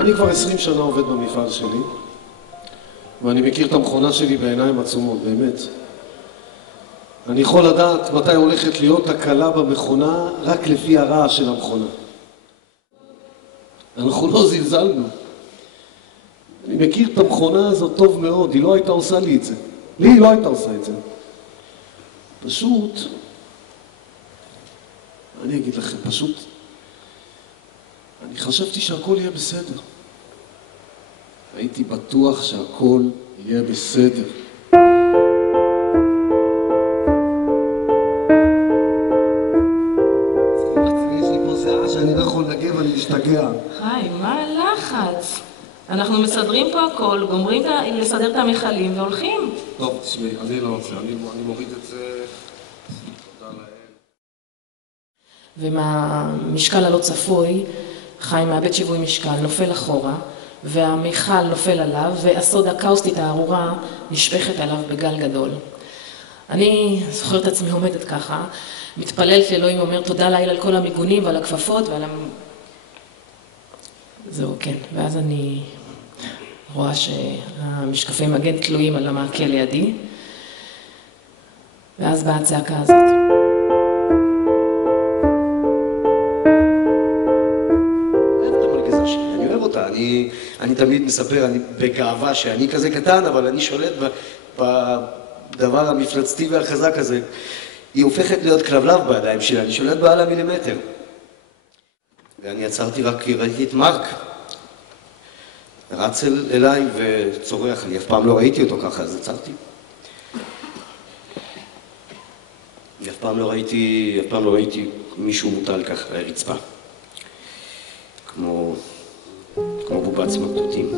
אני כבר 20 שנה עובד במפעל שלי, ואני מכיר את המכונה שלי בעיניים עצומות, באמת. אני יכול לדעת מתי הולכת להיות הקלה במכונה רק לפי הרעש של המכונה. אנחנו לא זלזלנו. אני מכיר את המכונה הזאת טוב מאוד, היא לא הייתה עושה לי את זה. לי היא לא הייתה עושה את זה. פשוט, אני אגיד לכם, פשוט, אני חשבתי שהכל יהיה בסדר. הייתי בטוח שהכל יהיה בסדר. יש לי פה שיער שאני לא יכול לנגב, אני משתגע. חיים, מה הלחץ? אנחנו מסדרים פה הכל, גומרים לסדר את המכלים והולכים. טוב, תשמעי, אני לא רוצה, אני מוריד את זה. תודה לאל. ומהמשקל הלא צפוי, חיים מאבד שיווי משקל, נופל אחורה, והמיכל נופל עליו, והסודה הקאוסטית הארורה נשפכת עליו בגל גדול. אני זוכרת את עצמי עומדת ככה, מתפללת לאלוהים, אומר תודה לאל על כל המיגונים ועל הכפפות ועל זהו, כן. ואז אני רואה שהמשקפי מגן תלויים על המעקה לידי, ואז באה הצעקה הזאת. אני תמיד מספר, אני בגאווה שאני כזה קטן, אבל אני שולט בדבר המפלצתי והחזק הזה. היא הופכת להיות כלבלב בידיים שלי, אני שולט בעל המילימטר. ואני עצרתי רק כי ראיתי את מרק. רץ אליי וצורח, אני אף פעם לא ראיתי אותו ככה, אז עצרתי. אף פעם לא ראיתי מישהו מוטל ככה לרצפה. כמו בובת סמרטוטים.